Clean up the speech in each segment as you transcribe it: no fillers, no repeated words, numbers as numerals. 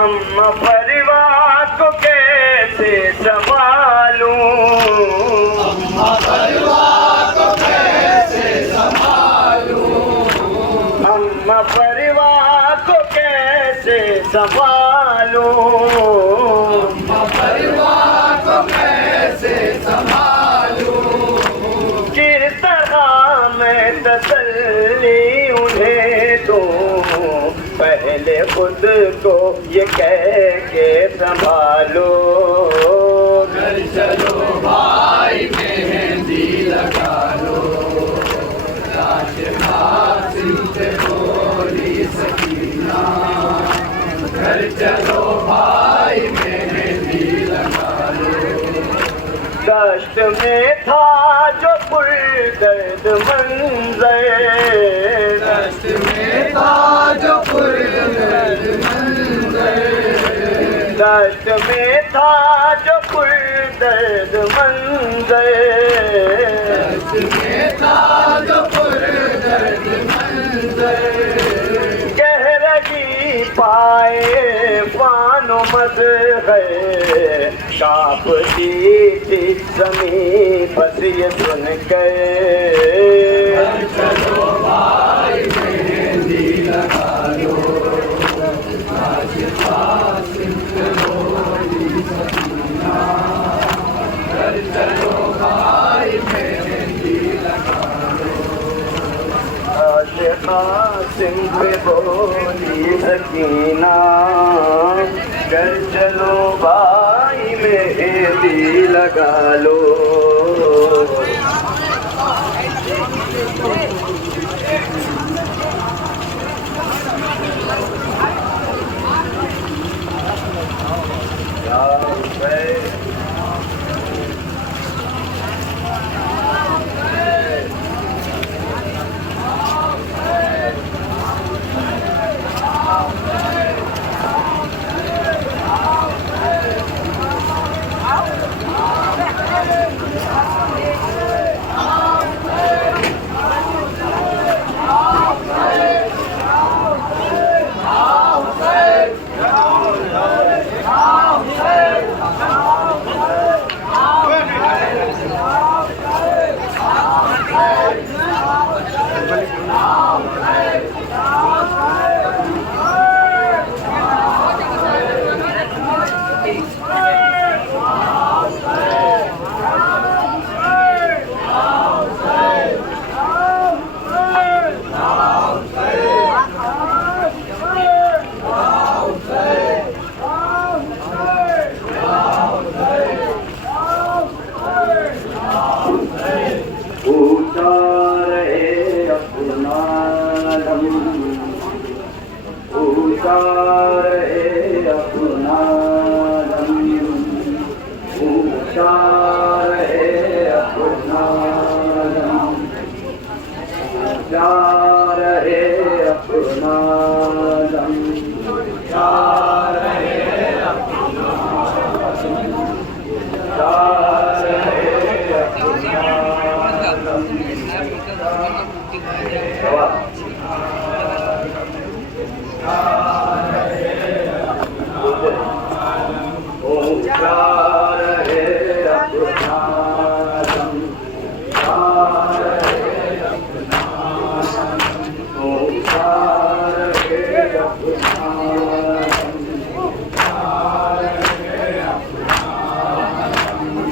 अम्मा परिवार को कैसे संभालूं, अम्मा परिवार को कैसे संभालूं, अम्मा परिवार को कैसे संभालूं, अम्मा परिवार को कैसे संभालूं, किस तरह मैं तसल्ली उन्हें दूं, पहले खुद को ये कह के संभालो। घर चलो भाई मेहंदी लगा लो, लाश फासिल पे बोली सकीना। घर चलो भाई मेहंदी लगा लो, कष्ट में था जो पुरदर्द मंजर, कष्ट में था जो पुरदर्द मंजर, कष्ट में था जो पुरदर्द मंजर, कष्ट में था जो पुरदर्द मंजर, कह रही पाए फानो मत है, कांपती थी ज़मीं बस ये सुन कर। चलो भाई मेहंदी लगा लो, लाश फासिल पे बोली सकीना। घर चलो भाई मेहंदी लगा लो, कासिम पे बोली सकीना। घर चलो भाई मेहंदी लगा लो।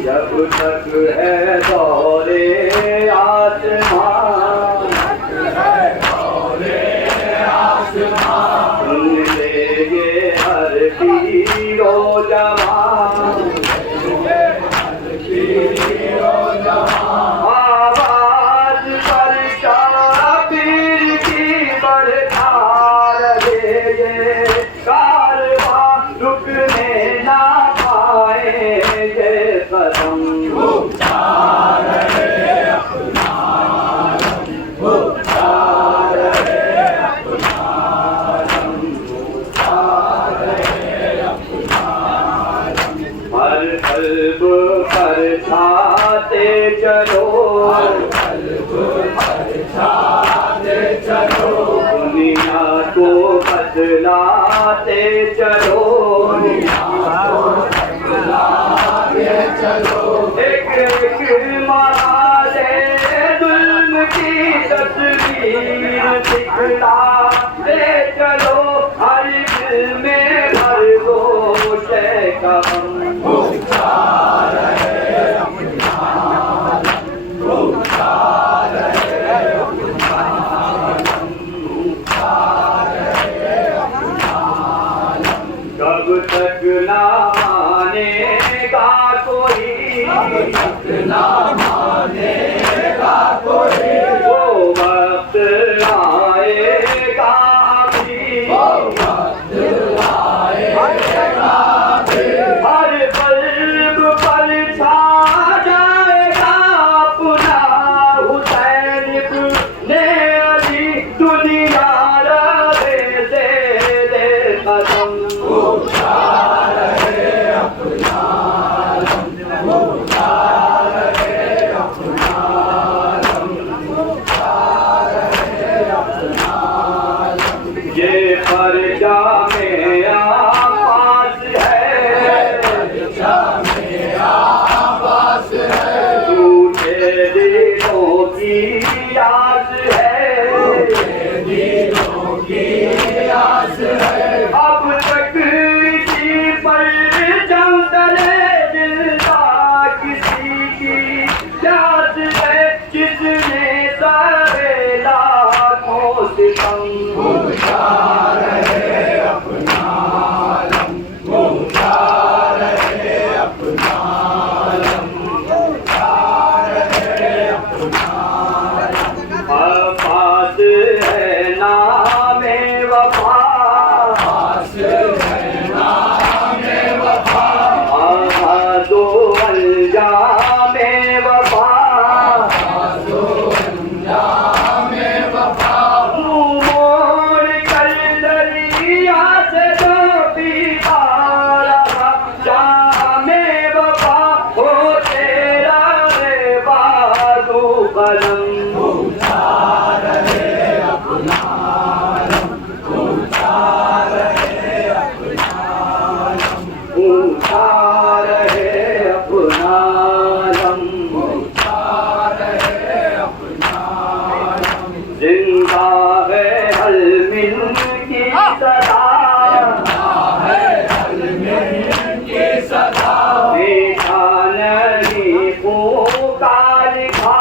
जब तक है दौरे आसमान, सुन लेंगे हर पीरो जवान, आवाज पर शाबीर की बढ़ा रहे, कारवां रुकने ना पाएंगे कदम। हर कल्ब पर छाते चलो, दुनिया को बदलाते चलो। कदम कब तक ना मानेगा कोई ना मानेगा कोई वो वक्त आएगा अभी हर पल्ब पर छा जाएगा अपना हुसैन इब्ने अली दुनिया रहे दे कदम ये फरजा में आवाज़ है टूटे दिलों की आस है अब तक इसी पर चंदले दिलदा किसी की याद है जिसने सारे लाखों सितम पास है नामे वफा दो अंजामे वफा मोड़ कर दरिया से जो पीता रहा जामे वफा हो तेरा रे बाजू कलम ऊँचा रहे अपना दम जिंदा है हलमिन की सदा मीठा नहीं फूका लिखा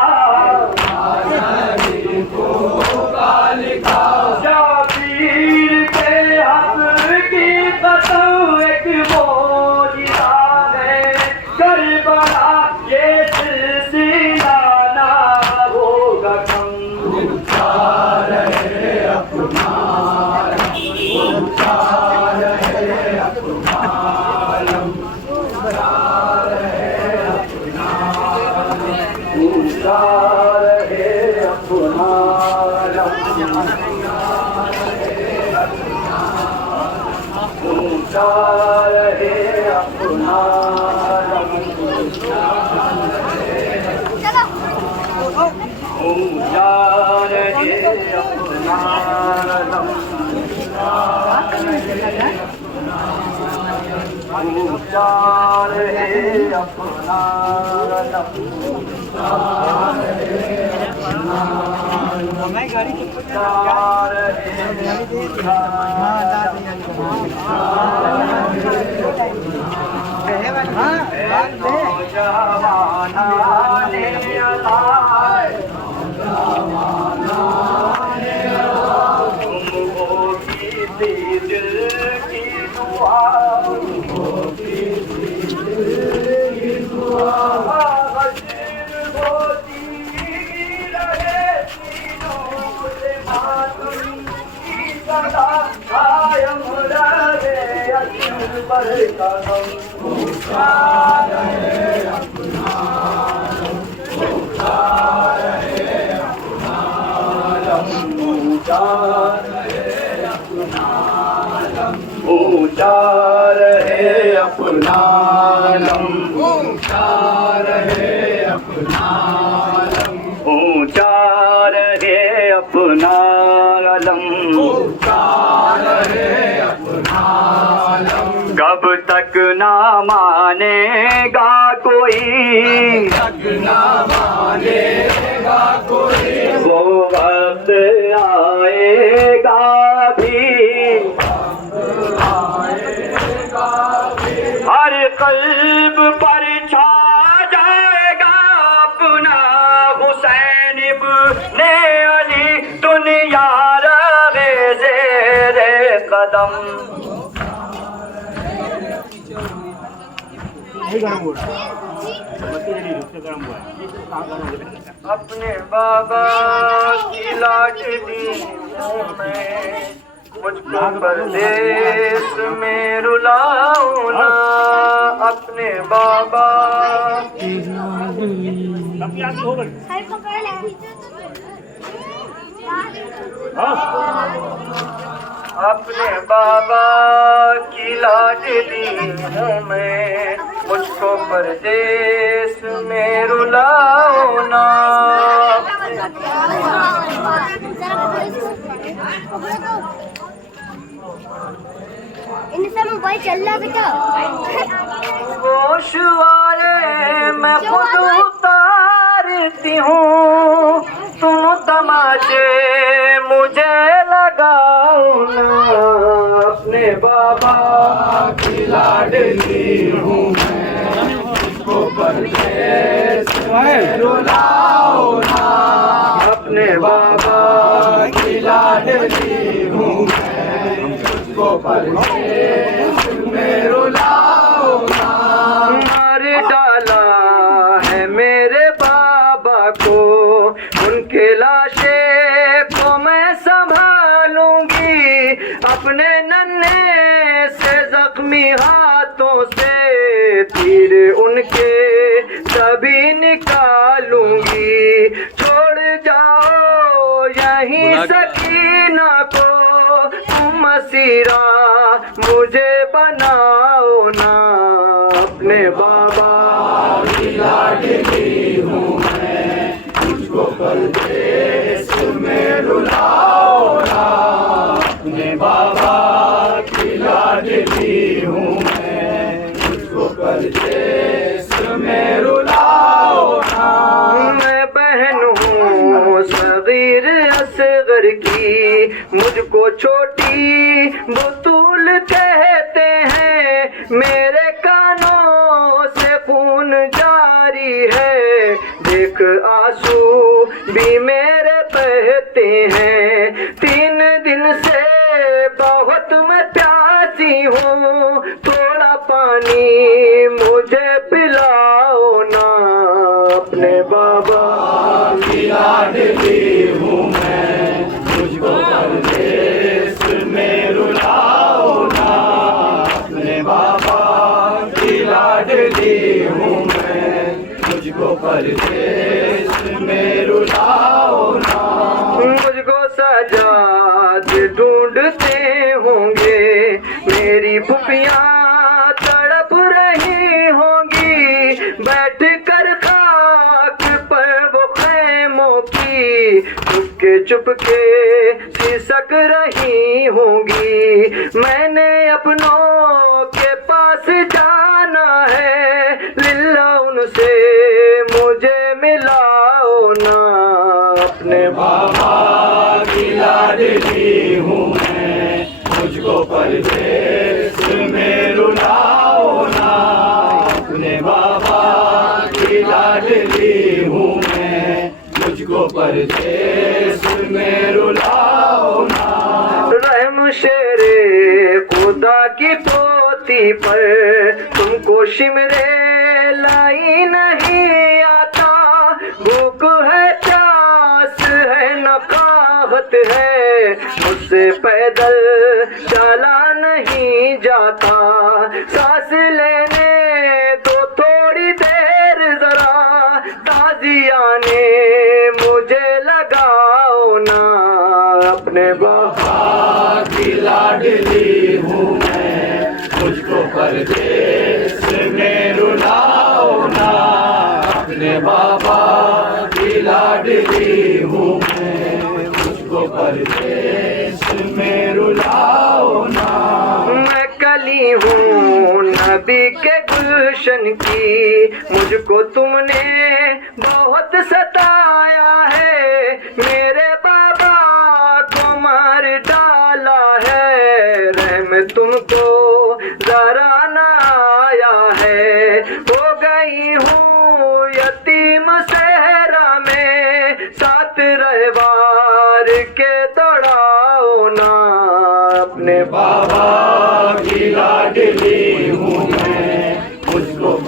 शाबीर के हक की कसम एक मोजिज़ा है करबला ये सिलसिला ना होगा कम ऊँचा रहे अपना ऊँचा रहे अपना ऊँचा रहे अपना ऊँचा रहे अपना कायम रहे अजीब पर कदम ऊँचा रहे अपना ऊँचा रहे अपना ऊँचा रहे अपना ऊँचा रहे अपना कब तक ना मानेगा कोई वो वक्त आएगा भी हर कल्ब पर छा जाएगा अपना हुसैन इब्ने अली दुनिया रहे ज़ेरे कदम। अपने बाबा की लाडली हूँ मैं, मुझको परदेस में रुलाओ ना। अपने बाबा अपने बाबा की लाडली हूँ मैं, मुझको परदेस में रुलाओ ना। इनसे मोबाइल चल रहा बेटा। गोशवारे मैं खुद उतारती हूँ, तुम तमाचे मुझे लगाओ ना। अपने बाबा की लाडली हूँ मैं, मुझको परदेस में रुलाओ ना। अपने बाबा की लाडली हूँ मैं, मुझको परदेस में रुलाओ ना। मार डाला है मेरे बाबा को, उनके लाशे को मैं संभालूंगी, अपने नन्हे से जख्मी हाथों से तीर उनके सभी निकालूंगी। छोड़ जाओ यहीं सकीना को तुम असीरा, मुझे बनाओ ना। अपने बाबा की लाडली हूँ मैं, मुझको परदेस में रुलाओ ना। अपने बाबा की लाडली हूँ मैं, मुझको परदेस में रुलाओ ना। मैं बहन हूँ सगीर असगर की, मुझको छोटी बतूल कहते हैं। मेरे कानों से खून जारी है, देख आंसू भी मेरे बहते हैं। 3 दिन से बहुत मैं प्यासी हूँ, थोड़ा पानी मुझे पिलाओ ना। अपने बाबा की लाडली हूँ मैं, मुझको परदेस में रुलाओ ना। अपने बाबा की लाडली हूँ मैं, मुझको परदेस में रुलाओ ना। मुझको सजाद ढूंढते होंगे, मेरी फुफियाँ तड़प रही होंगी, बैठ कर खाक पर वो खैमों की चुपके चुपके सिसक रही होंगी। मैंने अपनों के पास जाना है, लिल्ला उनसे मुझे मिलाओ ना। अपने बाबा की लाडली हूँ मैं, मुझको परदेस में रुलाओ ना। अपने बाबा की लाडली हूँ मैं, मुझको परदेस में रुलाओ ना। रहम शेरे खुदा की पोती पर तुमको शिमरे लाई नहीं आता। भूख है, प्यास है, नकाहत है, मुझसे पैदल चला नहीं जाता। सांस लेने दो थोड़ी देर जरा, ताजियाने मुझे लगाओ ना। अपने बाबा की लाडली हूँ मैं, मुझको परदेस में रुलाओ ना। अपने बाबा की लाडली हूँ मैं, मुझको परदेस में रुलाओ ना। मैं कली हूँ नबी के गुलशन की, मुझको तुमने बहुत सताया है। मेरे बाबा को मार डाला है, रहम तुमको जरा न आया है।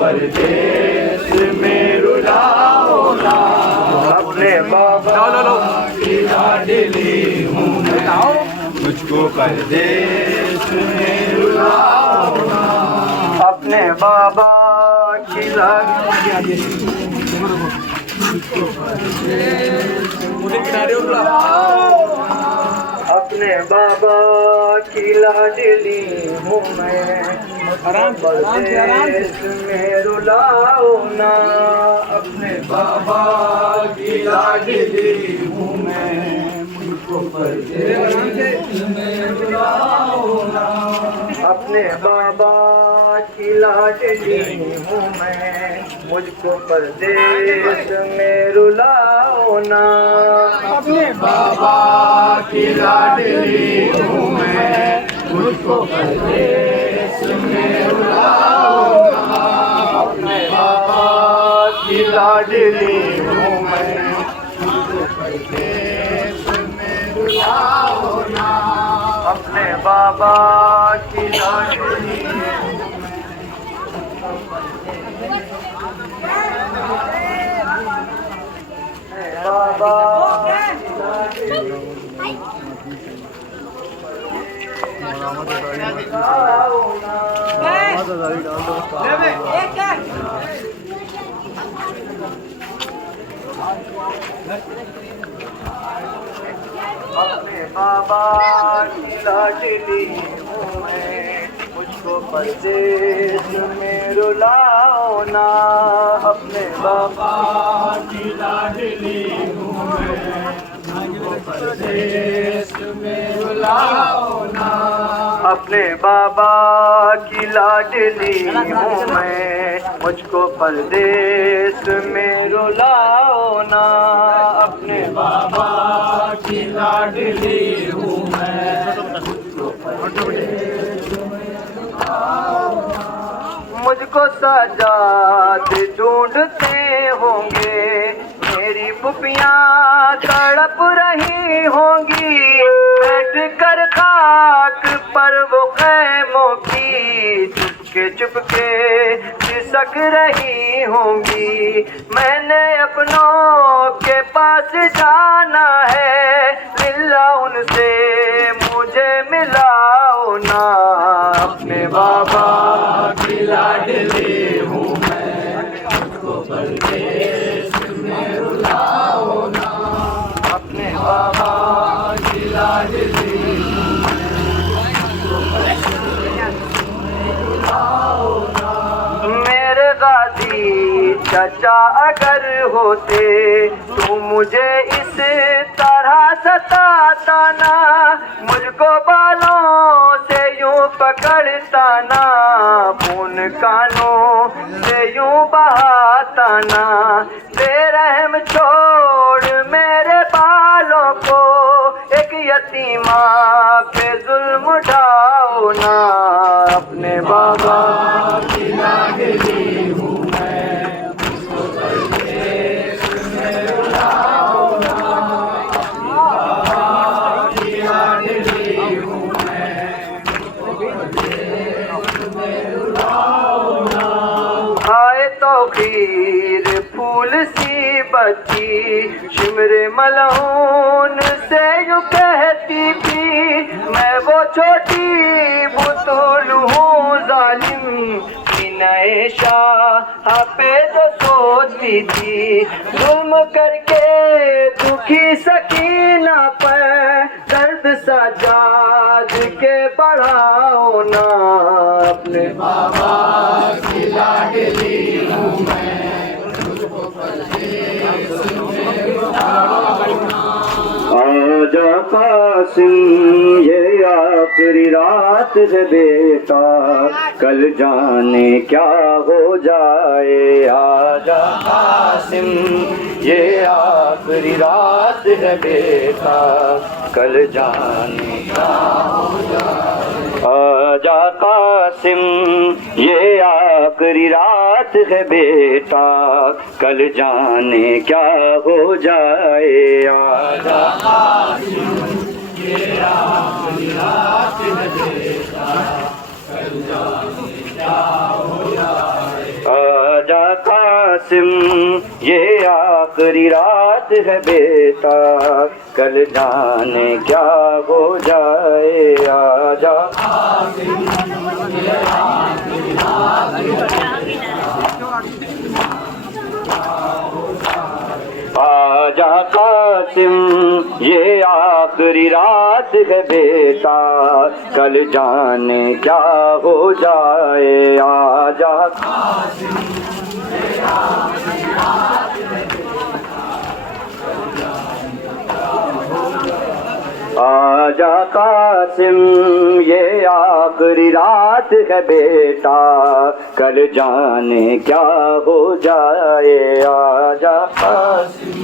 परदेश में रुलाओ ना। अपने बाबा की लाडली हूँ मैं, मुझको परदेश में रुलाओ ना। अपने बाबा की लाडली अपने बाबा की लाडली हूँ मैं, परदेश में रुलाओ ना। अपने बाबा की लाडली हूँ मैं, मुझको परदेश में रुलाओ ना। अपने बाबा की लाडली हूँ मैं, मुझको परदेश में रुलाओ ना। अपने बाबा की लाडली हूँ मैं, मुझको परदेश में रुलाओ ना। अपने बाबा की लाडली हूँ मैं, मुझको परदेश में रुलाओ ना। अपने बाबा की लाडली बाबा अपने बाबा की लाडली हूँ मैं, मुझको परदेश में रुलाओ ना। अपने बाबा की लाडली हूँ मैं, मुझको परदेश में रुलाओ ना। अपने बाबा की लाडली हूँ मैं, मुझको परदेश में रुलाओ ना। अपने बाबा की लाडली हूँ मैं, मुझको सजाद ढूंढते होंगे, मेरी पुपियाँ तड़प रही होंगी। बैठ कर खाक पर वो खैमों की चुपके चुपके खिसक रही होंगी। मैंने अपनों के पास जाना है, लिल्ला उनसे मुझे मिलाओ ना। अपने बाबा की लाडली हूँ मैं, मुझको परदेश में रुलाओ ना। अपने बाबा की लाडली हूँ मैं, मुझको परदेश में रुलाओ ना। मेरे गाजी चाचा अगर होते तो मुझे इस तरह सताता ना। मुझको बालों से यूं पकड़ता ना, खून कानों से यूं बहाता ना। बेरहम छोड़ मेरे बालों को, एक यतीमा पे जुल्म ढाओ ना। अपने बाबा की लाडली हूँ मैं, मुझको परदेश में रुलाओ ना। बाबा की लाडली हूँ मैं, मुझको परदेश में रुलाओ ना। आए तो खीर फूल सी बच्ची, शिमरे मलहून से यूं कहती थी। मैं वो छोटी बुतुल हूँ जालिम, नए शाह पे जो सोचती थी। जुल्म करके दुखी सकीना पर दर्द सजाद के बढ़ाओ ना। अपने बाबा की लाडली हूँ मैं, मुझको परदेश में रुलाओ ना। आजा कासिम ये आखिरी रात है बेटा, कल जाने क्या हो जाए। आजा कासिम ये आखिरी रात है बेटा, कल जाने क्या हो जाए। आजा कासिम ये आखिरी रात है बेटा, कल जाने क्या हो जाए। आजा कासिम ये आखिरी रात है बेटा, कल जाने क्या हो जाए। कासिम ये आखिरी रात है बेटा, कल जाने क्या हो जाए। आजा आजा कासिम ये आखिरी रात है बेटा, कल जाने क्या हो जाए। आजा कासिम ये आखिरी रात है बेटा, आजा कासिम ये आखिरी रात है बेटा, कल जाने क्या हो जाए। आजा कासिम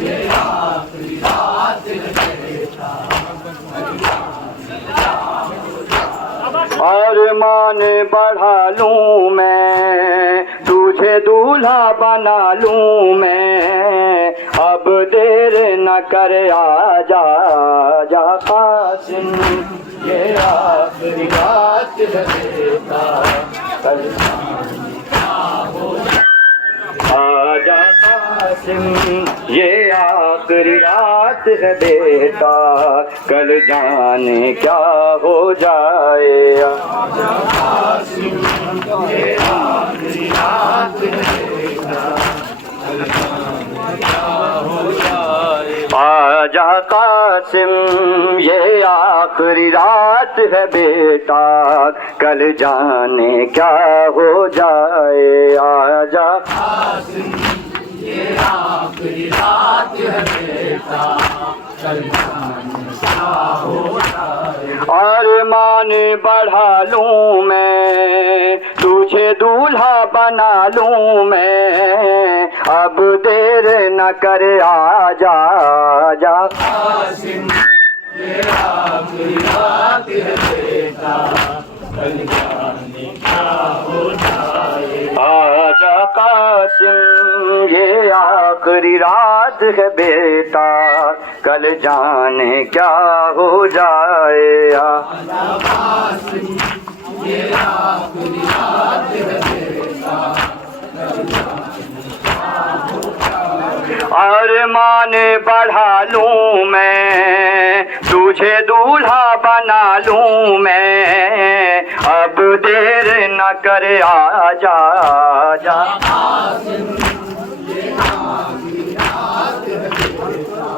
ये आखिरी रात है बेटा, अरमान बढ़ा लूं मैं, तुझे दूल्हा बना लूं मैं, अब देर न कर आजा। आजा कासिम ये आखिरी रात है बेटा, कल आजा कासिम ये आखिरी रात है बेटा, कल जाने क्या हो जाए। आजा कासिम ये आखिरी रात है बेटा, कल जाने क्या हो जाए। आजा कासिम ये आखिरी रात है बेटा, कल जाने क्या हो जाए। आजा कासिम ये आखिरी रात है बेटा, कल जाने क्या हो जाए। अरमान बढ़ा लूं मैं, तुझे दूल्हा बना लूं मैं, अब देर न कर आजा। आजा कासिम ये आखिरी रात है बेटा, कल जाने क्या हो जाए। आजा कासिम ये आखिरी रात है बेटा, कल जाने क्या हो जाए। आजा कासिम ये आखिरी रात है बेटा, कल जाने क्या हो जाए। अरमान बढ़ा लूं मैं, तुझे दूल्हा बना लूं मैं, अब देर न कर आजा। आजा कासिम ये आखिरी रात है बेटा,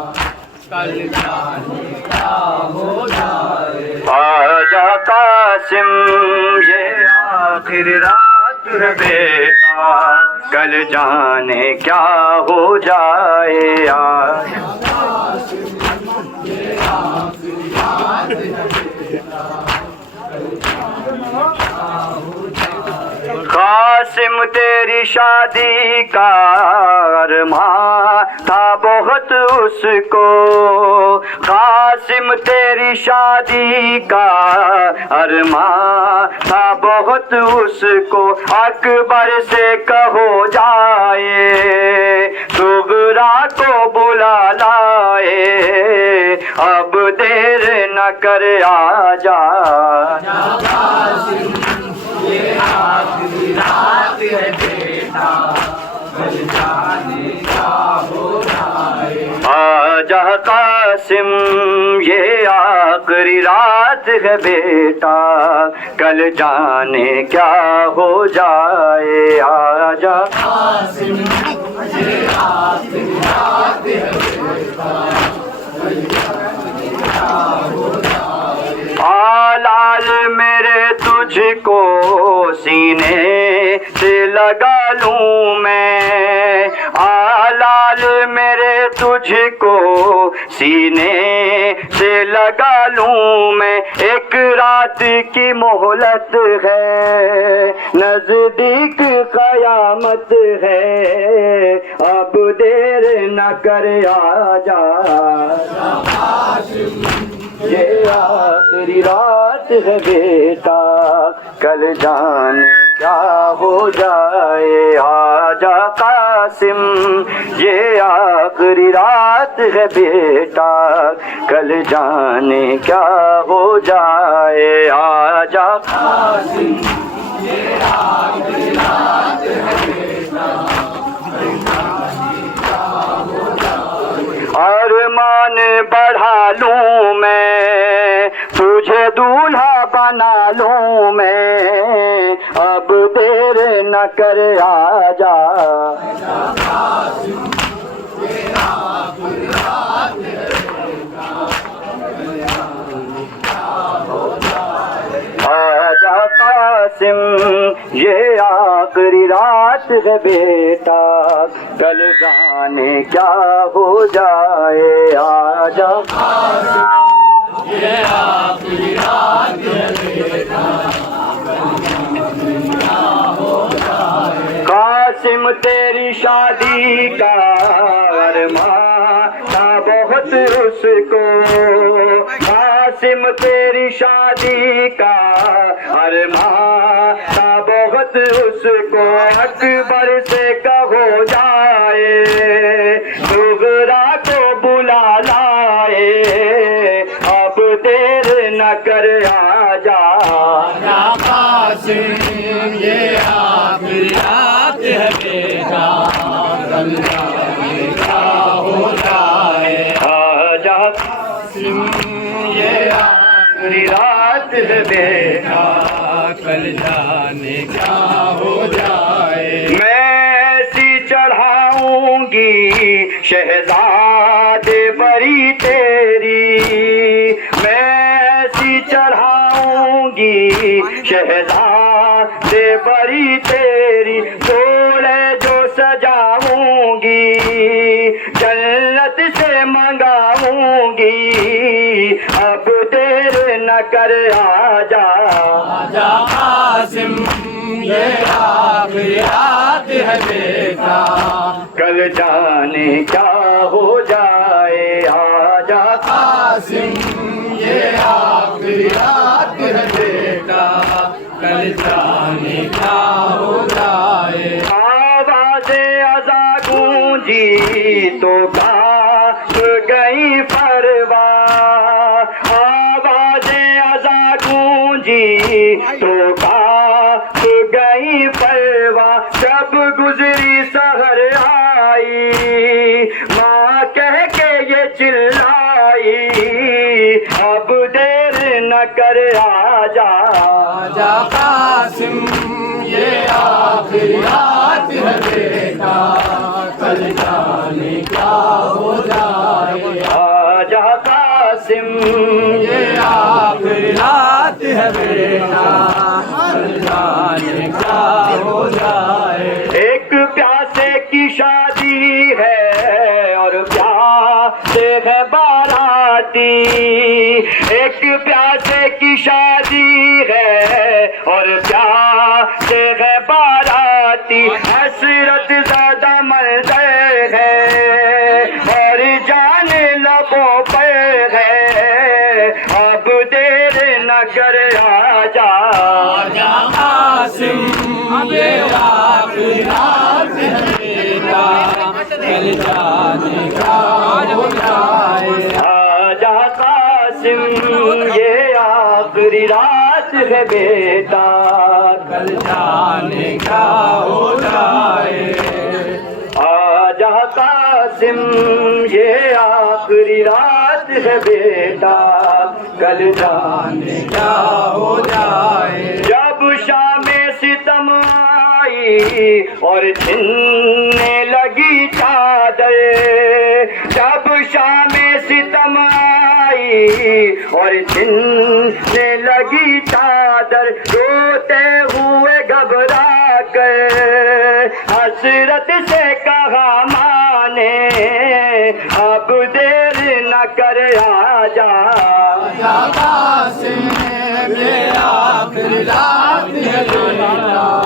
कल जाने क्या हो जाए। आजा कासिम ये आखिरी रात है बेटा, कल जाने क्या हो जाए। आजा कासिम ये आखिरी रात है बेटा, कल जाने क्या हो जाए। कासिम तेरी शादी का अरमान था बहुत उसको, कासिम तेरी शादी का अरमान था बहुत उसको, अकबर से कहो जाए सुगरा को बुला लाए, अब देर न कर आजा। कासिम ये आखिरी रात है बेटा, कल जाने क्या हो जाए। आजा कासिम ये आखिरी रात है बेटा, कल जाने क्या हो जाए। आजा कासिम ये आखिरी रात है बेटा, कल जाने क्या हो जाए। आलाल मेरे तुझको सीने से लगा लूं मैं, आलाल मेरे तुझको सीने से लगा लूं मैं, एक रात की मोहलत है, नजदीक कयामत है, अब देर न कर आजा। ये आखिरी रात है बेटा, कल जाने क्या हो जाए। आजा कासिम ये आखिरी रात है बेटा, कल जाने क्या हो जाए। आजा कासिम ये आखिरी रात है बेटा, अब देर न कर आजा। आजा कासिम ये आखिरी रात है बेटा, कल जाने क्या हो जाए। आजा कासिम ये आखिरी रात है बेटा, कासिम तेरी शादी का अरमान था बहुत उसको, कासिम तेरी शादी का अरमान था बहुत उसको। अकबर से कहो जाए सुगरा को बुला लाए, अब देर न कर आजा। कासिम ये आखिरी रात है बेटा, कल जाने क्या हो जाए। आजा कासिम ये आखिरी रात है बेटा, कल जाने क्या हो जाए। मैं ऐसी चढ़ाऊंगी शहजादे बरी तेरी, मैं ऐसी चढ़ाऊंगी शहजादे बरी तेरी। जोड़े जो सजाऊंगी जन्नत से मंगाऊंगी, अब देर न कर आजा। आजा कासिम ये आखिरी रात है बेटा, कल जाने क्या हो जाए। आजा कासिम ये आखिरी रात है बेटा, कल जाने क्या हो जाए। आवाज़े अज़ा गूंजी तो कांप गई परवाह, आवाज़े अज़ा गूंजी तो कांप गई परवाह। जब गुजरी सहर आई माँ कह के ये चिल्लाई, अब देर न कर आजा। आजा कासिम ये आखिरी रात है बेटा, कल जाने क्या हो जाए। आजा कासिम ये आखिरी रात है बेटा, कल जाने क्या हो जाए। एक प्यासे की शादी है और प्यासे है बाराती, एक प्यासे की शादी है और प्यासे है बाराती। हसरत ज़्यादा मंजर है और जान लबों पर है, अब देर न कर आजा। आजा कासिम ये आखिरी रात है बेटा, कल जाने क्या हो जाए। आजा कासिम ये आखिरी रात है बेटा, कल जाने क्या हो जाए। आजा कासिम ये आखिरी रात है बेटा, कल जाने क्या हो जाए। जब शामे सितम आई और छिनने लगी चादर, जब शामे सितम आई और छिनने लगी चादर। रोते हुए घबरा कर हसरत से कहा माने, अब देर न कर आजा। आजा कासिम ये आखिरी रात है बेटा,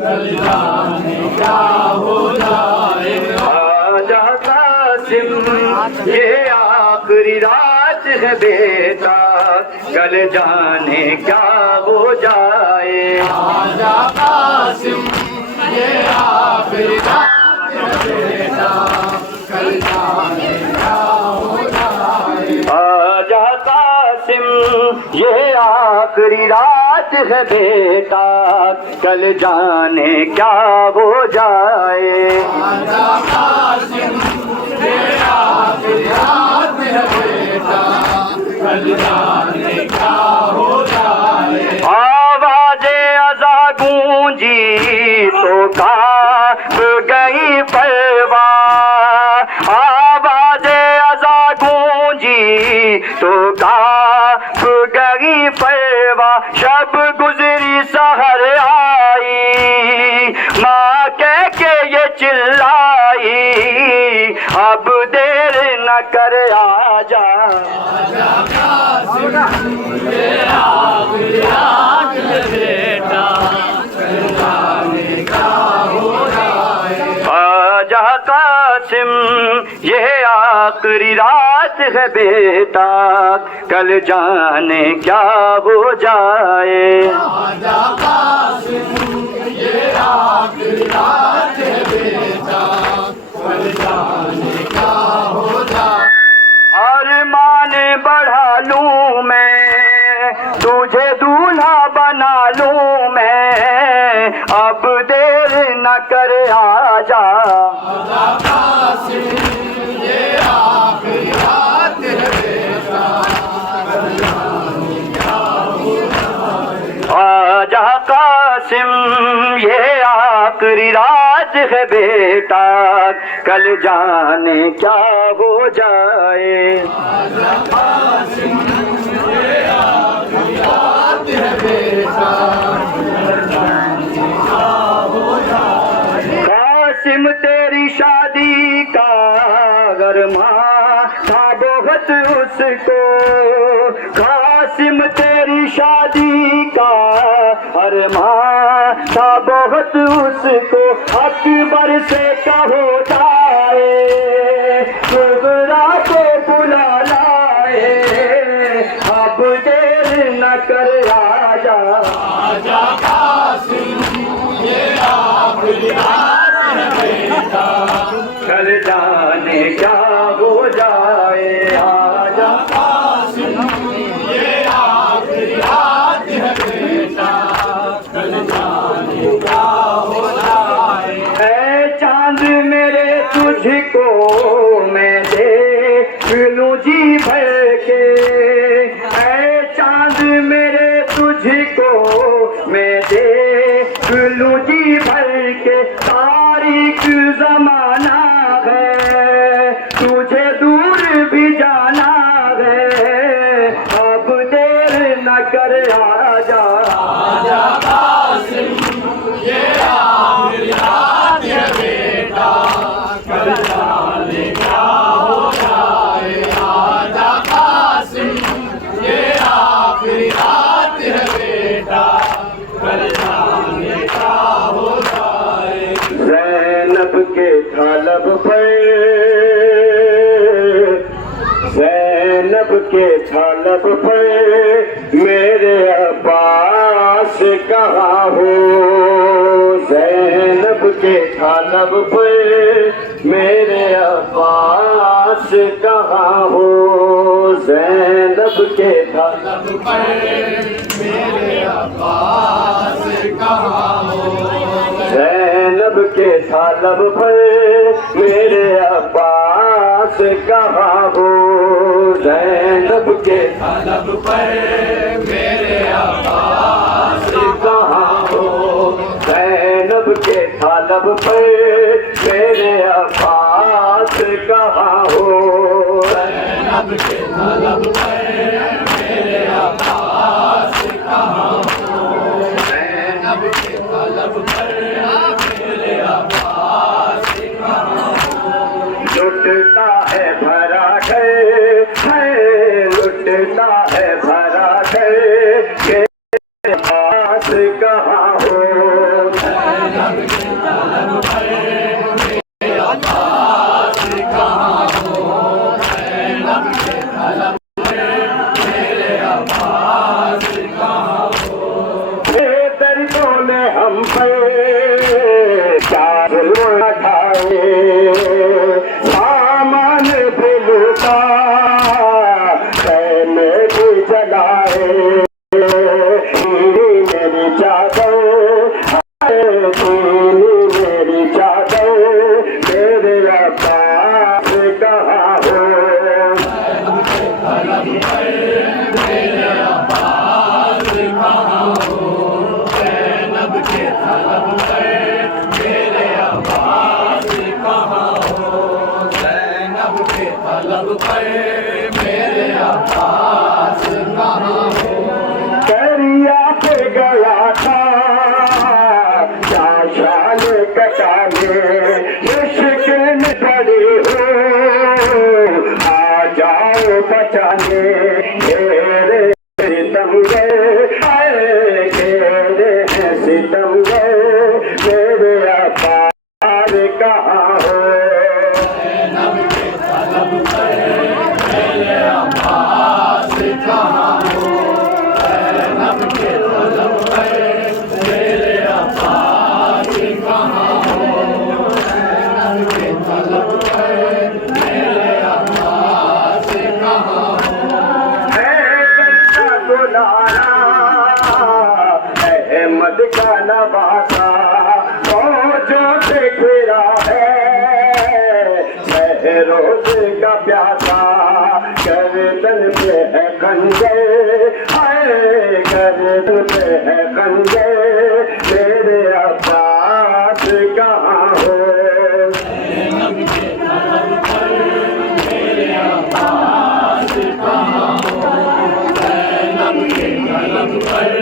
कल जाने क्या हो जाए। आजा कासिम ये आखिरी रात है बेटा, कल जाने क्या हो जाए। आजा कासिम ये आखिरी रात है बेटा, कल जाने क्या हो जाए। आजा कासिम ये आखिरी रात है बेटा, कल जाने क्या हो जाए। आजा कासिम ये आखिरी रात है बेटा, कल जाने क्या हो जाए। आवाज़े अज़ा गूंजी गूंजी तो कांप गई परवाह, आवाज़े अज़ा गूंजी तो कांप गई परवाह। शब गुजरी सहर आई, माँ कह के ये चिल्लाई, अब देर न कर आजा। आजा कासिम ये आखिरी रात है बेटा, कल जाने क्या हो जाए। आजा कासिम ये आखिरी रात है बेटा, कल जाने क्या हो जाए। अरमान बढ़ा लूं मैं, तुझे दूल्हा बना लूं मैं, अब देर न कर आजा। आजा कासिम ये आखिरी रात है बेटा, कल जाने क्या हो जाए। आजा कासिम ये आखिरी रात है बेटा, कल जाने क्या हो जाए। आजा कासिम ये आखिरी रात है बेटा, कल जाने क्या हो जाए। कासिम तेरी शादी का गरमा था बहुत उसको, कासिम तेरी शादी का अरमा था बहुत उसको। अकबर से कहो जाए, कुबरा को बुला लाए, अब देर न कर आजा। आजा कासिम ये आखिरी रात है बेटा, कल जाने क्या हो जाए। आजा कासिम ये आखिरी रात है बेटा, कल जाने क्या हो जाए। ऐ चांद मेरे तुझको मैं देख लूं जी भर के, ऐ चांद मेरे तुझको मैं देख लूं जी भर के। तारीख जमाना है, तुझे दूर भी जाना है, अब देर न कर आजा। आजा कासिम ये आखिरी रात है बेटा, कल जाने क्या हो जाए। आजा कासिम ये आखिरी रात है बेटा, कल जाने क्या हो जाए। ज़ैनब के थालब पे, ज़ैनब के थालब पे मेरे अब्बास कहाँ हो। ज़ैनब के थालब पे मेरे अब्बास कहाँ हो। ज़ैनब के थालब लब पर मेरे अब्बास कहाँ हो। ज़ैनब के थालब पर मेरे अब्बास कहाँ हो। ज़ैनब के लब पर मेरे अब्बास कहाँ हो। ज़ैनब के थालब पर मेरे अब्बास कहाँ हो। लब के लब पर मेरे अब्बास कहाँ हो। लब के लब पर मेरे अब्बास कहाँ हो। लुटता है भरा है लुटता है भरा के पास कहाँ हो। लब के लब पर मेरे अब्बास कहाँ हो। लब के लब पर मेरे अब्बास कहाँ हो। दर्दों ने हम पे क्या जुल्म ढाए। सामान भी लूटा पैने भी जलाए। मेरी चादर मेरी चादर मेरे अब्बास कहाँ हो। मेरे अब्बास कहाँ हो। लब के लब मेरे अब्बास कहाँ हो। दरिया पे गया था शाल कटाने, मुश्किल पड़ी हो आ जाओ बचाने। घेरे सितम गए, घेरे हैं सितम गए, मेरे अब्बास कहाँ हो। नब के तलब पे मेरे अब्बास कहाँ हो। नब के तलब पे मेरे अब्बास कहाँ हो। नब के तलब पे मेरे अब्बास कहाँ हो। बुलाना अहमद का नवासा फौजों से घिरा है, रोज का प्यासा गर्दन पे है खंजर, हाय गर्दन पे है खंजर, मेरे अब्बास कहाँ हो। नब के तलब पर मेरे अब्बास कहाँ हो। नब के तलब पर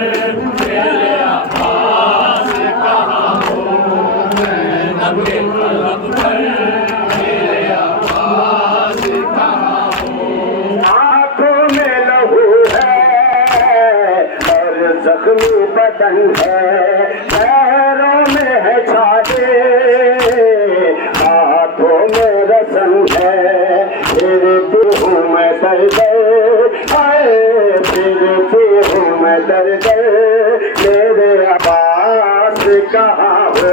मेरे अब्बास कहाँ हो। नब के तलब पर मेरे अब्बास कहाँ हो। आँखों में लहू है और जख्मी बदन है, पैरों में है छाले, हाथों में रसन है, फिरती हूँ मैं दर्द, आए फिरती हूँ मैं दर्द, मेरे अब्बास कहाँ हो।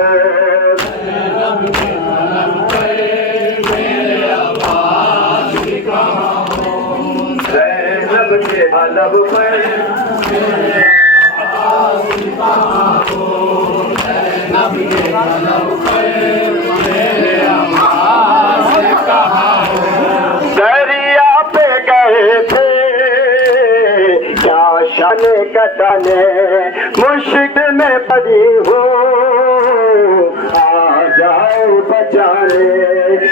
नब के तलब पर मेरे अब्बास कहाँ हो। ज़ैनब के तलब पर नब के तलब पर मेरे अब्बास कहाँ हो। दरिया पे गए थे क्या शान कटाने, मुश्किल में पड़ी हो आ जाओ बचाने।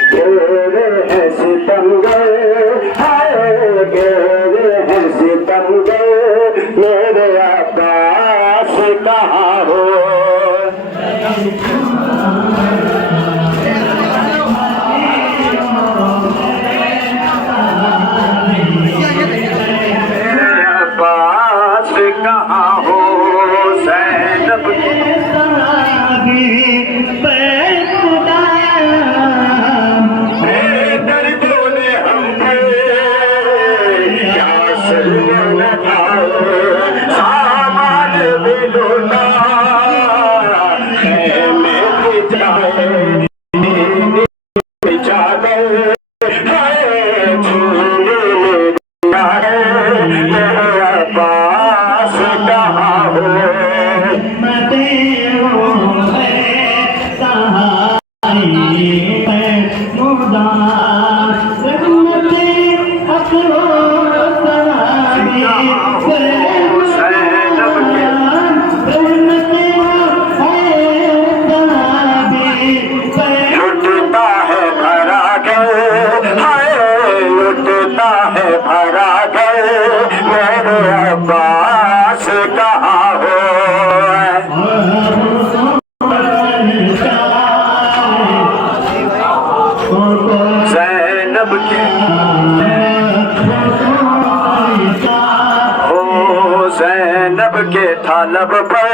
घेरे हैं सितम गए, हाय घेरे हैं सितम गए, मेरे अब्बास कहाँ हो। अब्बास कहाँ हो। ज़ैनब की दर्दों ने हम पे क्या सलमा लगाए, सामान भी लूटा में भी जाए, चादर है झूले में जाए, मेरे अब्बास कहाँ हो। लुटता है भरा घर, हाय लुटता है भरा घर, मेरे अब्बास कहाँ हो। ज़ैनब के हो, ज़ैनब के तलब पर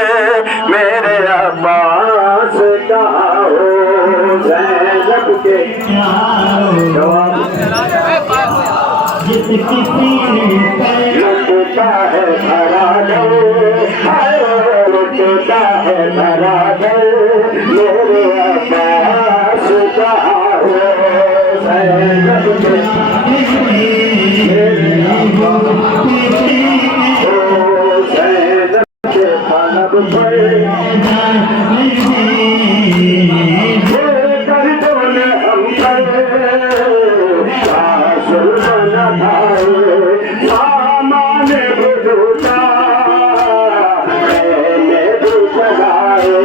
मेरे अब्बास कहाँ हो। ज़ैनब के लुटता है भरा घर, हाय लुटता है भरा घर, मेरे अब्बास कहाँ हो। ज़ैनब के हो, ज़ैनब के तलब पर दर्दों ने हम पर सामान भी लूटा, मैंने भी जलाए,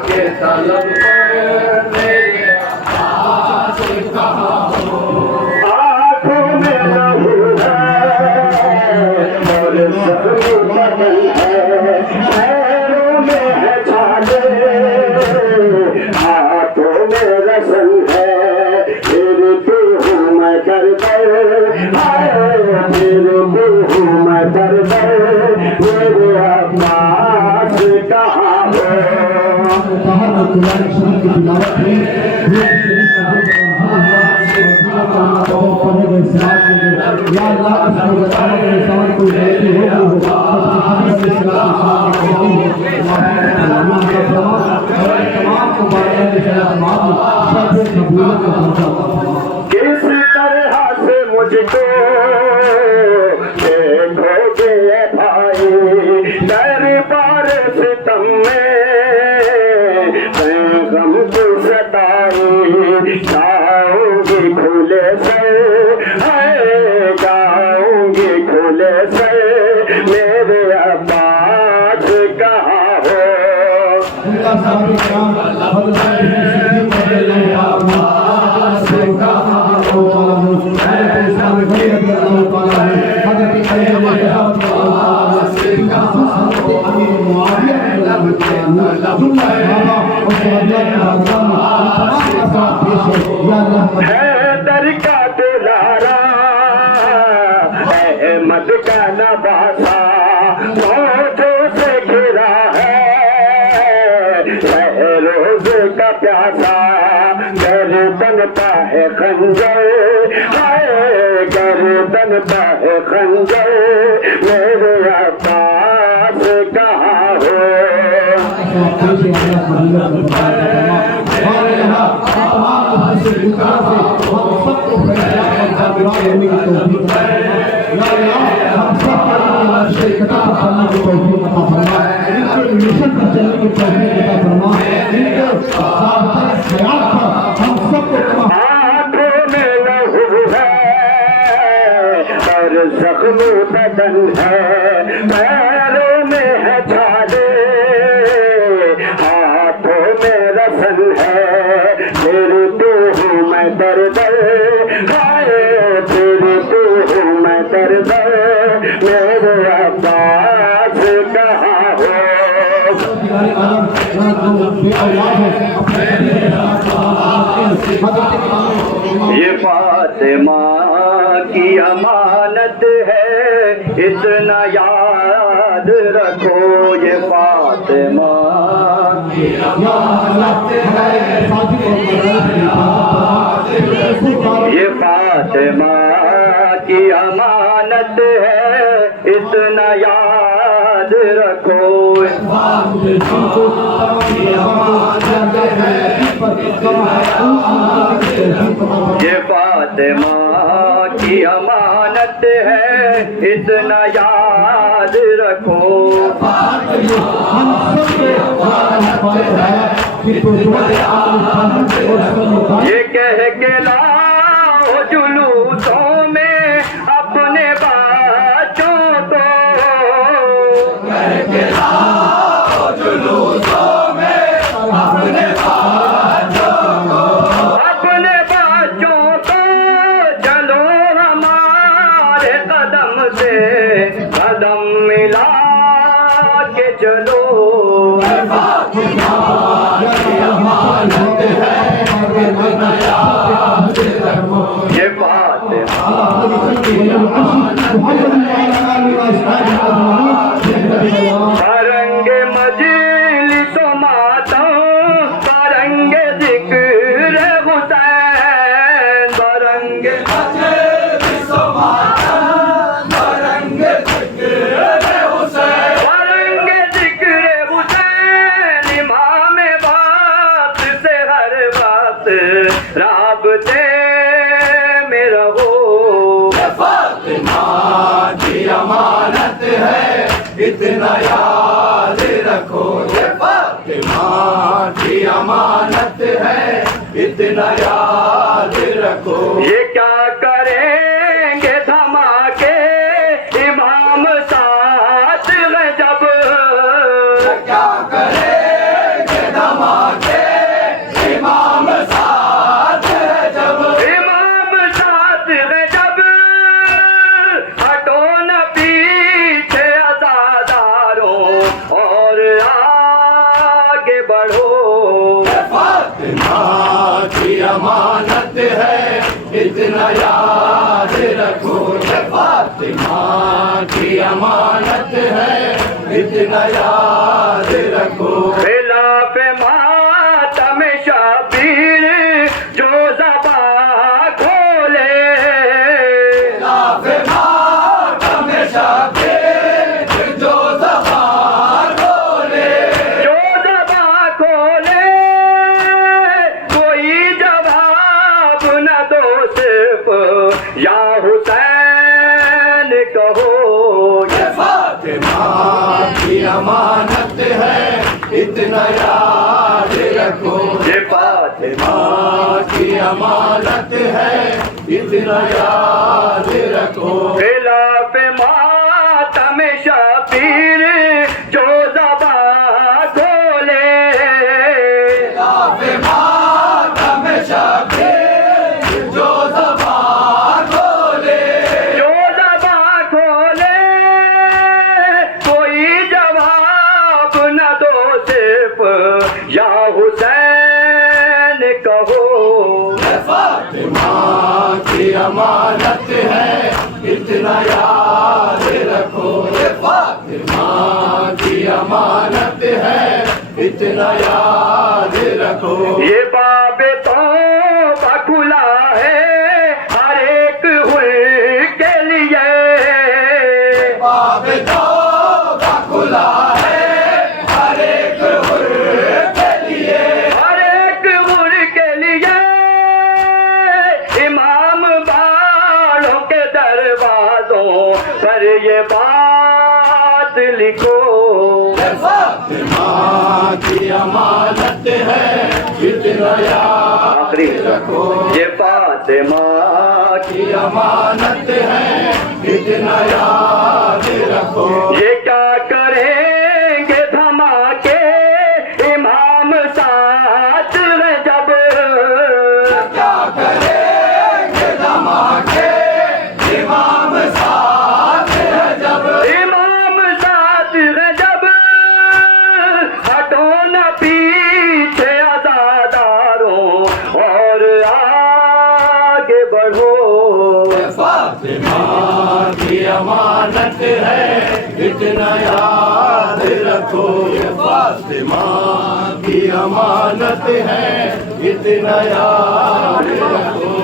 के तलब पर मेरे अब्बास कहाँ हो। आँखों में लहू है और सबको बदल है, पैरों में है छाले, हाथों में रसन है, फिर भी हूँ मैं दरदर, हाय फिर भी हूँ मैं दरदर, मेरे अब्बास कहाँ हो। बाहर में कुरान शरीफ की तिलावत है, ये शरीफ का पढ़ने गए समाज में या अल्लाह अस्सलाम व तआला के इंसान को गलती हो गई हो तो तमाम को बारे में तमाम सब कबूलियत का दर्जा किस तरह से मुझको देखोगे भाई, दरबार सितम में मैं गम को सताई, गाऊंगी खुले से, गाऊंगी खुले से, मेरे अब्बास कहाँ हो। उनका सारे काम हज़रत सिद्दीक़ रज़ियल्लाहु ताला हैदर का दुलारा, अहमद का नवासा, मौतों से घिरा है, रोज का प्यासा, गर्दन पा है खंजर, गर्दन पा है खंजर, मेरे अब्बास कहाँ हो। आँखों में लहू है और जख्म बदन है, पैरों में है छाले, हाथों में रसन है, फिर तो हूँ मैं दरदर, हाय फिर तो हूँ मैं दरदर, मेरे अब्बास कहाँ हो। ये फातिमा की अमानत है, इतना याद रखो, ये फातिमा की अमानत है, ये फातिमा की अमानत है, इतना याद रखो। ये फातिमा की अमानत है, इतना याद रखो। ये कह के लाओ जुलूसों में अपने बच्चों को, कह के लाओ जुलूसों में अपने बच्चों को, अपने बच्चों को, चलो हमारे कदम से कदम मिला के चलो। ये बात करेंगे मजलिसों मातम, करेंगे जिक्र हुसैन, करेंगे मजलिसों मातम, करेंगे जिक्र हुसैन, करेंगे जिक्र हुसैन, इमाम बात से हर बात राबते में रहो। फातिमा की अमानत है, इतना याद रखो। ये फातिमा की अमानत है, इतना याद रखो। ये क्या करेंगे धमाके इमाम साथ में जब, क्या करेंगे धमाके इतना याद रखो ये फातिमा की अमानत है, इतना याद रखो। खिलाफ मातम शबीर जो ज़बान खोले, खिलाफ मातम शबीर जो ज़बान खोले, जो ज़बान खोले कोई जवाब न दो सिर्फ या हुसैन कहो। ये फातिमा की अमानत है, इतना याद रखो। ये फातिमा की अमानत है, इतना याद रखो। खिलाफ मातम शबीर जो ज़बान खोले, खिलाफ मातम शबीर जो ज़बान खोले, जो ज़बान खोले कोई जवाब न दो सिर्फ या हुसैन कहो। ये फातिमा की अमानत है, इतना याद रखो। ये फातिमा की अमानत है, इतना याद रखो। ये बाब तो खुला है हर एक हुई के लिए, बाब तौबा खुला है हर एक हुर के लिए, हर एक हुर के लिए। इमाम बालों के दरवाजों पर ये बात लिखो। ये फातिमा की अमानत है, इतना याद रखो। ये फातिमा की अमानत है, इतना याद रखो। ये क्या करेंगे धमाके इमाम साथ है जब, क्या करेंगे धमाके इमाम साथ है जब, इमाम साथ है जब। हटो न पीछे आज़ादारों और आगे बढ़ो। ये फातिमा की अमानत है, इतना याद रखो। ये फातिमा की अमानत है, इतना याद रखो।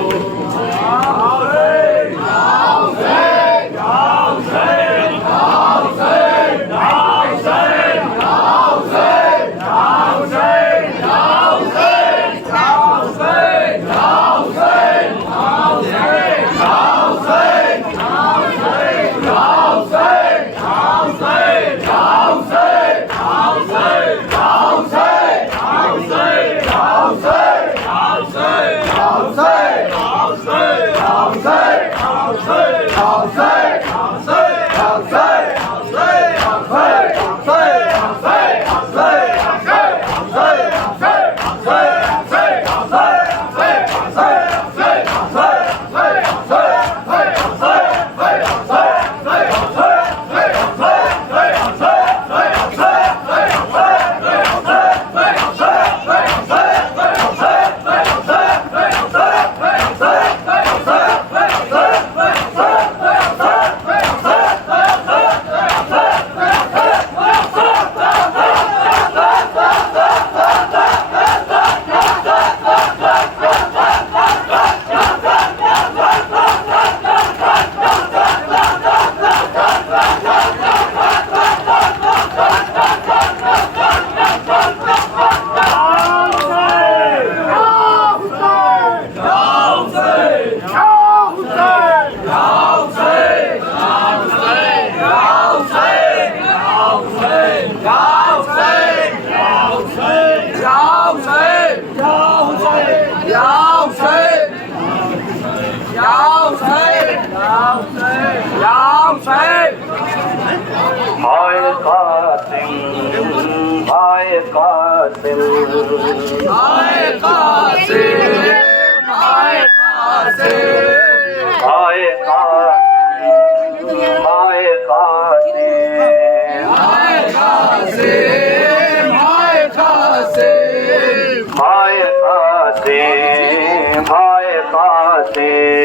हाय कासिम, हाय कासिम, हाय कासिम, हाय कासिम, हाय कासिम, हाय कासिम, हाय कासिम, हाय कासिम, हाय कासिम, हाय कासिम।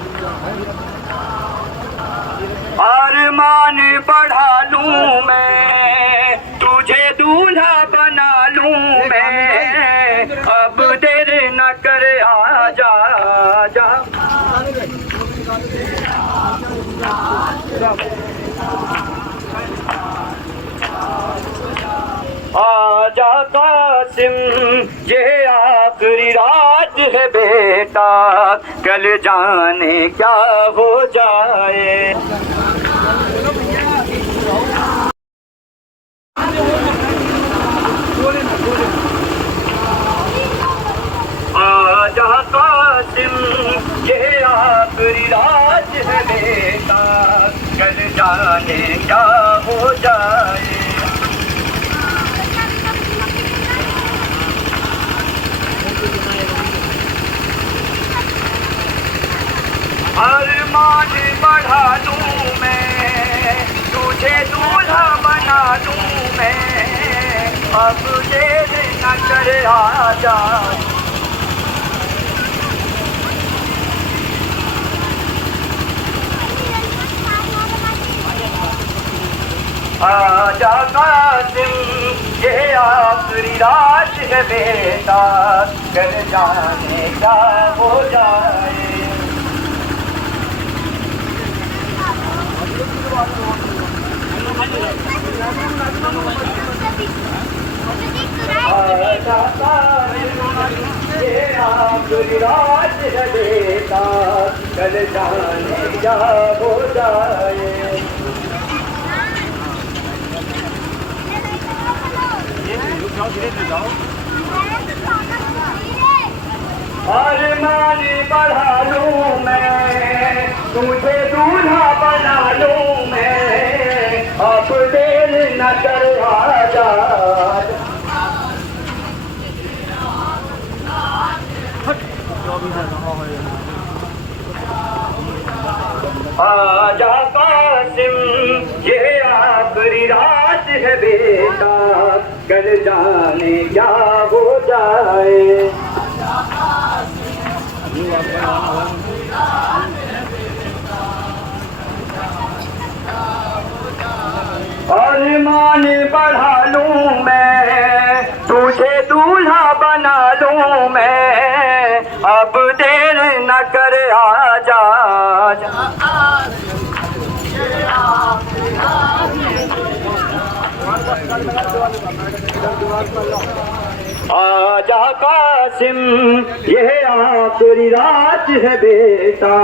अरमान बढ़ा लूं मैं, तुझे दूल्हा बना लूं मैं, अब देर न कर आजा जा। आजा कासिम ये आखिरी रात है बेटा, कल जाने क्या हो जाए। आजा कासिम ये आखिरी रात है बेटा, कल जाने क्या हो जाए। अरमान बढ़ा लूं मैं, तुझे दूल्हा बना लूं मैं, अब देर न कर आजा। आजा कासिम ये आखिरी रात है बेटा, कल जाने क्या हो जाए। आजा कासिम ये आखिरी रात है बेटा, कल जाने क्या हो जाए। अरमान बढ़ा लूं मैं, तुझे दूल्हा बना लूं मैं, अब देर न कर आजा। आजा कासिम ये आखिरी रात है बेटा, कल जाने क्या हो जाए। अरमान बढ़ा लूं मैं, तुझे दूल्हा बना लूं मैं, अब देर न कर आजा। आजा कासिम ये आखिरी रात है बेटा,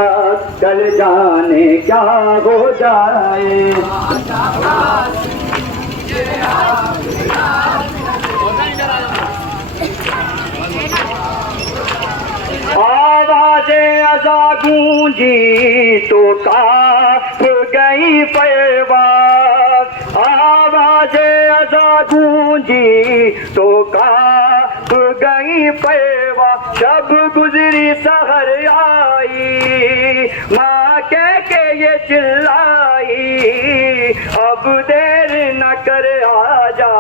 कल जाने क्या हो जाए। आवाज़ें अज़ा गूंजी तो काँप गई परवाज़, आवाज़ें अज़ा गूंजी तो काँप गई परवाज़। जब गुजरी सहर आई, माँ कह के ये चिल्लाई, अब देर न कर आजा।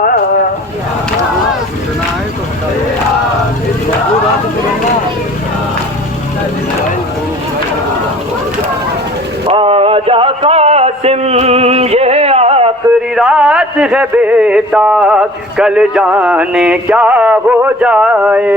आजा कासिम ये आखिरी रात है बेटा, कल जाने क्या हो जाए।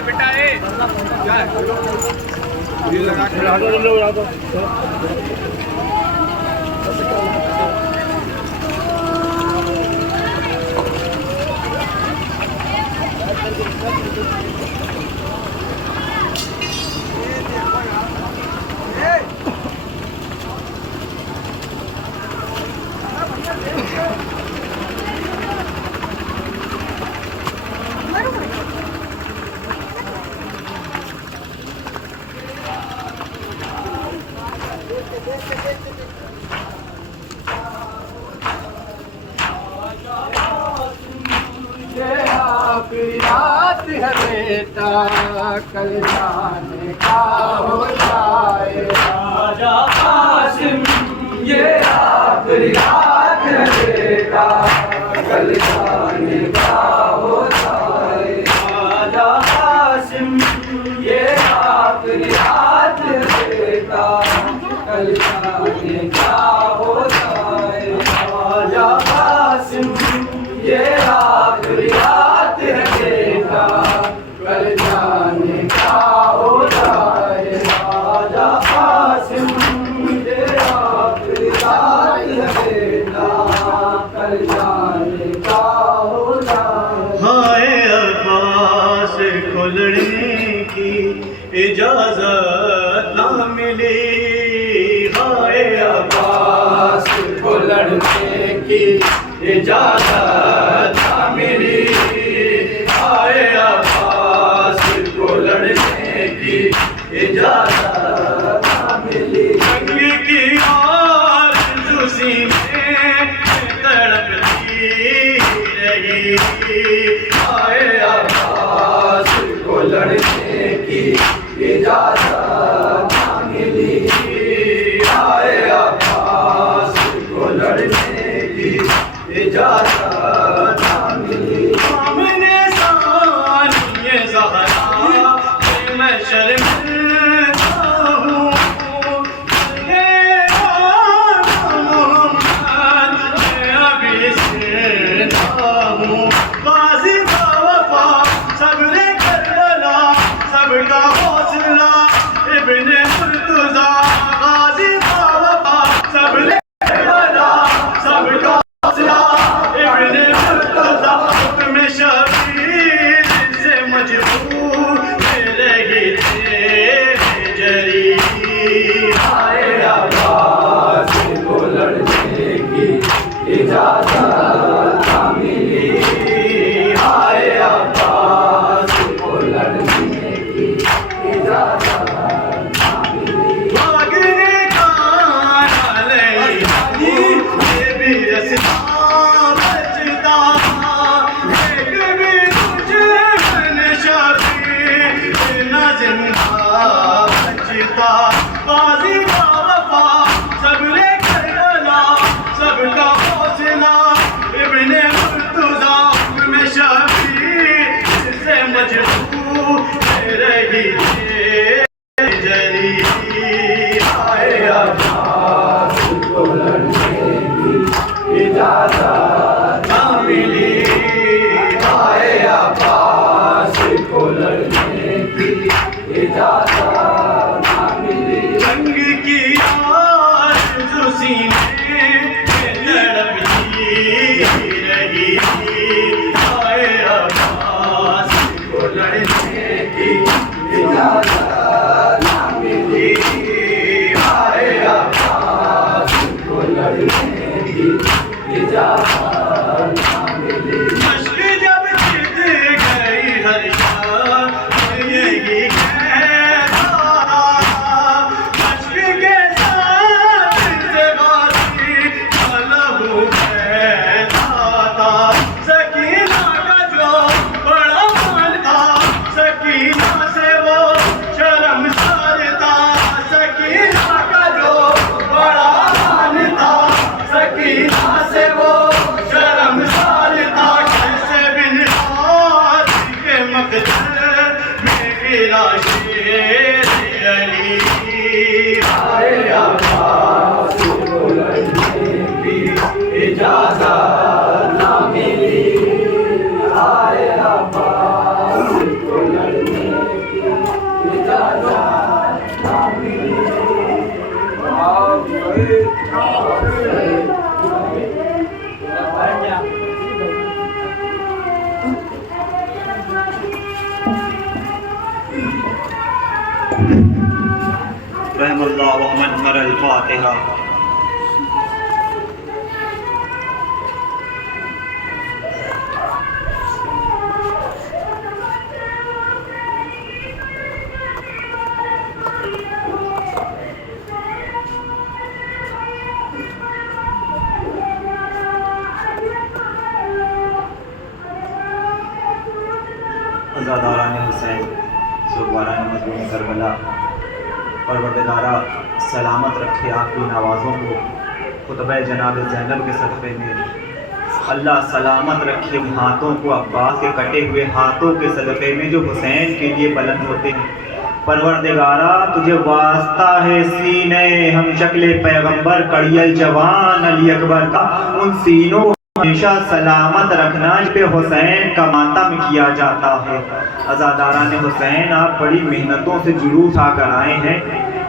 बेटा ये लगा के आखिरी रात बात है बेटा, कल जाने का हो जाए। राजा कासिम ये आखिरी बात है बेटा, कल जाने का हो जाए। राजा कासिम ये आखिरी बात है बेटा, कल जाने का हो जाए। राजा कासिम ये आखिरी बात है बेटा, कल जाने का हो जाए। राजा कासिम ये आखिरी बात है बेटा, कल जाने का हो जाए। हाय अब्बास को लड़ने की इजाजत ना मिली, हाय अब्बास को लड़ने की इजाजत ना मिली। हाय अब्बास को लड़ने की इजाजत ना मिली। जंग की आरज़ू सीने तड़पती रही, हाय अब्बास को लड़ने की इजाजत ना मिली। हाय अब्बास को लड़ने की इजाजत ना मिली। सामने सानिए ज़हरा मैं शर्मिंदा हूँ, ये मोहम्मद मैं अभी ज़िंदा हूँ। गाज़ी का वफ़ा सब्र करबला सबका हौसला, इब्ने मुर्तज़ा गाज़ी का वफ़ा सब्र करबला सबका हौसला, इब्ने मुर्तज़ा हुक्म शबीर से मजबूर रही तेरे जरी। हाय अब्बास को लड़ने की इजाजत ना मिली। हाय अब्बास को लड़ने की इजाजत ना मिली। भागने का नहीं ये भी रास्ता बचता, एक भी तुझे मैंने शबीर ना जिंदा बचता। गाज़ी का वफ़ा सब्र करबला सबका हौसला, इब्ने मुर्तज़ा में शबीर से मजबूर रही तेरे जरी। हाय अब्बास को लड़ने की इजाजत ना मिली। हाय अब्बास को लड़ने की इजाजत ना मिली। जंग की आरज़ू सीने तड़पती रही, हाय अब्बास को लड़ने की इजाजत ना मिली। हाय अब्बास को लड़ने की इजाजत ना मिली। मश्क जब जीत गई हर शान यही कहता, मश्क के साथ से गाज़ी लहू बहता था। सकीना का जो बड़ा मान था, सकीना से वो शर्मसार था। सकीना का जो बड़ा मान था, सकीना से वो शर्मसार था। कैसे बिन हाथ के मकदर में गिरा शेर अली। हाय अब्बास को लड़ने की इजाजत ना मिली। हाय अब्बास को लड़ने की इजाजत ना मिली। रहमल्लाह व मन मरल फातिहा। अज़ादारान हुसैन सुबहान मज़लूम करबला, परवरदिगारा सलामत रखे आपकी नवाज़ों को। खुतबा जनाब ज़ैनब के सदक़े में अल्लाह सलामत रखे हाथों को, अब्बास के कटे हुए हाथों के सदक़े में जो हुसैन के लिए बुलंद होते हैं। परवरदिगारा तुझे वास्ता है सीने हम शक्ल पैगंबर कड़ियल जवान अली अकबर का, उन सीनों को हमेशा सलामत रखना पे हुसैन का मातम किया जाता है। अज़ादारान हुसैन आप बड़ी मेहनतों से जुलूस आकर आए हैं।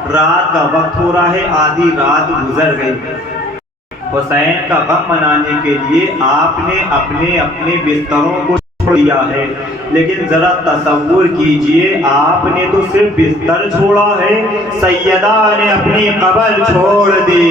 रात का वक्त हो रहा है, आधी रात गुजर गई। हुसैन का गम मनाने के लिए आपने अपने अपने बिस्तरों को छोड़ दिया है, लेकिन जरा तसव्वुर कीजिए, आपने तो सिर्फ बिस्तर छोड़ा है, सैयदा ने अपनी कब्र छोड़ दी,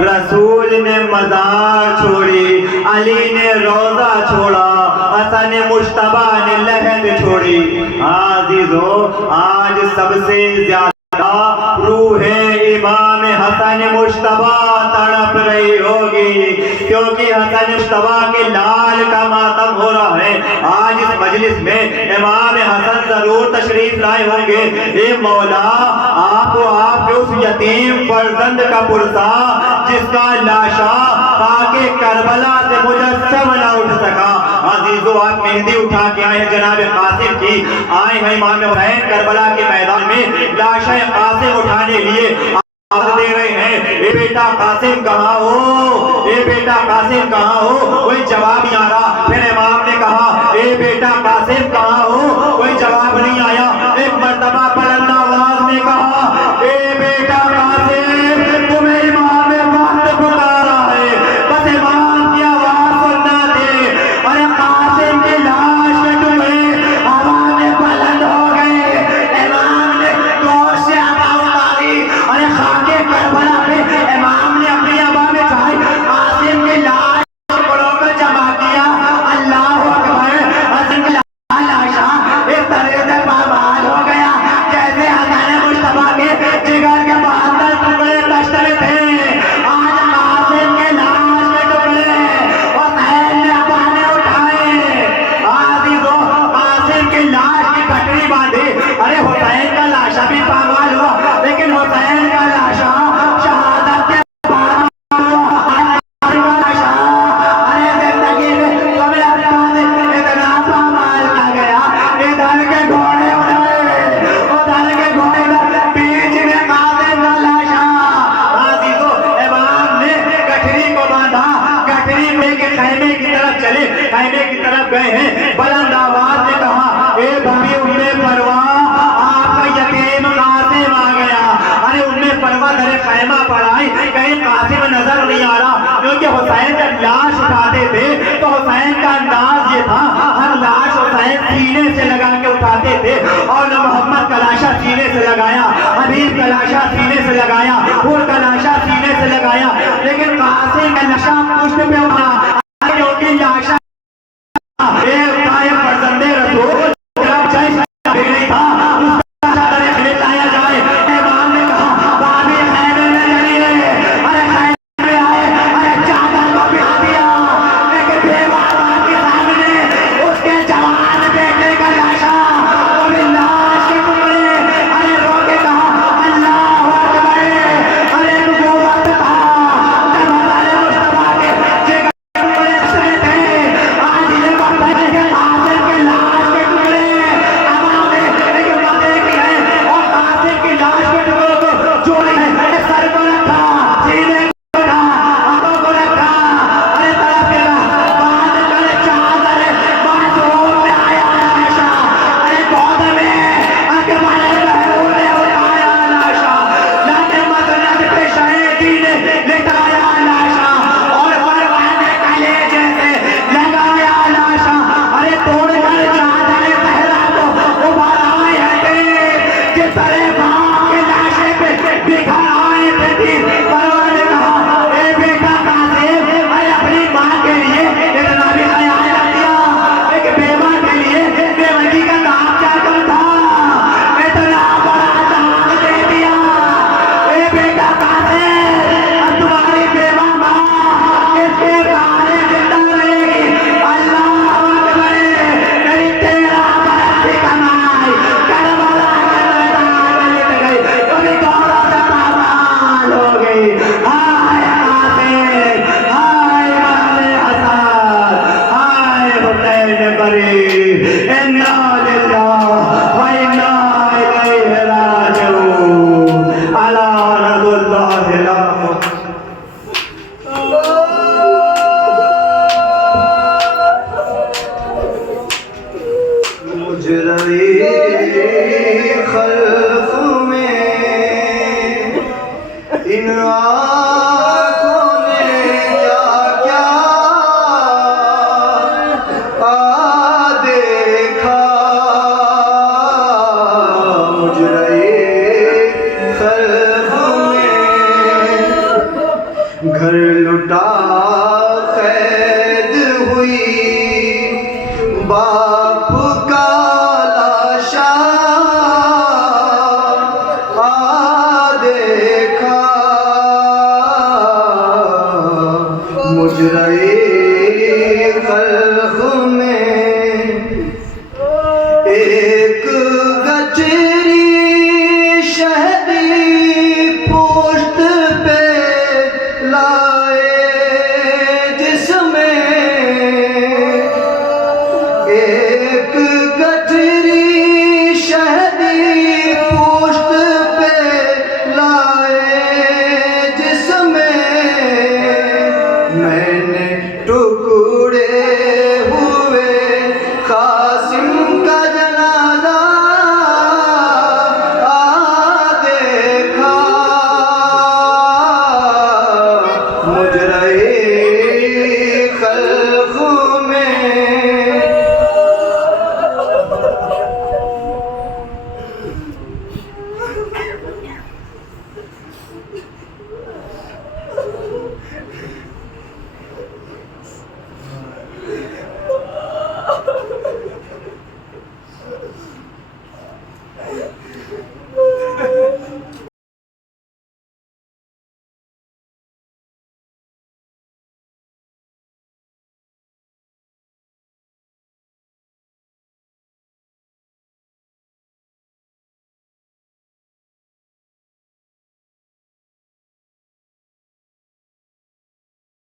रसूल ने मज़ार छोड़ी, अली ने रोज़ा छोड़ा, हसन मुश्तबा ने लहद छोड़ी। आज़ीज़ो, आज सबसे ज्यादा रूह इमाम हसन मुश्तबा तड़प रही होगी, क्योंकि हसन मुश्तबा के लाल का मातम हो रहा है। आज इस मजलिस में इमाम हसन जरूर तशरीफ लाए होंगे। ए मौला, आपको आपके उस यतीम फर्जंद का पुरसा जिसका लाशा आके करबला से मुजस्सम न उठ सका। अजीजों, आप मेहंदी उठा के आए हैं जनाब कासिम की, आए हैं इमाम हुसैन करबला के मैदान में लाशा कासिम उठाने लिए दे रहे हैं। ए बेटा कासिम कहाँ हो, ए बेटा कासिम कहाँ हो, कोई जवाब नहीं आ रहा। फिर इमाम ने कहा, ए बेटा कासिम कहाँ हो, कोई जवाब नहीं आया। एक मर्तबा बुलंद आवाज में कहा, ए बेटा कासिम तुम्हें इमाम वक्त पुकारा है, बस इमाम की आवाज सुनना दे। अरे कासिम की लाश के टुकड़े हवा में बुलंद हो गए। इमाम ने जोर से आवाज उतारी, अरे खाके करबला पे इमाम ने अपनी आवाज में कहा, कासिम की लाश को जमा किया। अल्लाह अकबर, हसन की लाशा इस तरह से बर्बाद हो गया जैसे हसन मुश्तबा के जिगर के 72 टुकड़े दश्त में थे। आज कासिम के लाश के टुकड़े हुसैन ने अपने उठाए। आज़ीज़ों, कासिम की लाश की पटरी बांधी। अरे हुसैन का लाशा भी पामाल हुआ, लेकिन हुसैन का लाशा शहादत के खैमे की तरफ गए हैं। बुलंद आवाज में कहा, ए भाभी उम्मे परवाह, आपका यतीम कासिम आ गया। अरे उम्मे परवाह दरे खैमा पर आई, कहीं कासिम नजर नहीं आ रहा, क्योंकि हुसैन जब लाश उठाते थे तो हुसैन का अंदाज ये था, हर लाश हुसैन सीने से लगा के उठाते थे। और न मोहम्मद का लाशा सीने से लगाया, हबीब का लाशा सीने से लगाया, हुर का लाशा सीने से लगाया, लेकिन कासिम का लाशा पुष्प पे उठा, क्योंकि लाशा फर्जंदे रसूल नहीं था, लाया जाए। इमाम ने कहा, भाभी खैमे में चलिए। अरे खैमे में आए, अरे चादर को बिछा दिया, लेकिन बेवार के सामने उसके जवान बेटे का लाशा, वो भी लाश के टुकड़े। अरे रो के कहा, अल्लाह अकबर। अरे नबूवत था जब हमारे मुस्तफा के जिगर टुकड़े थे, आज ये वक्त है हुसैन बरी इन्ना लिल्लाह व इन्ना इलैहि राजिऊन अला रसूलिल्लाह ला मुजरई खल्क़ में इन आँखों ने क्या देखा मुजरई खल्क़ में घर लुटा कैद हुई बाप का लाशा देखा मुजरई खल्क़ में एक गचरी शहदी पोस्ट पे लाए जिसमें एक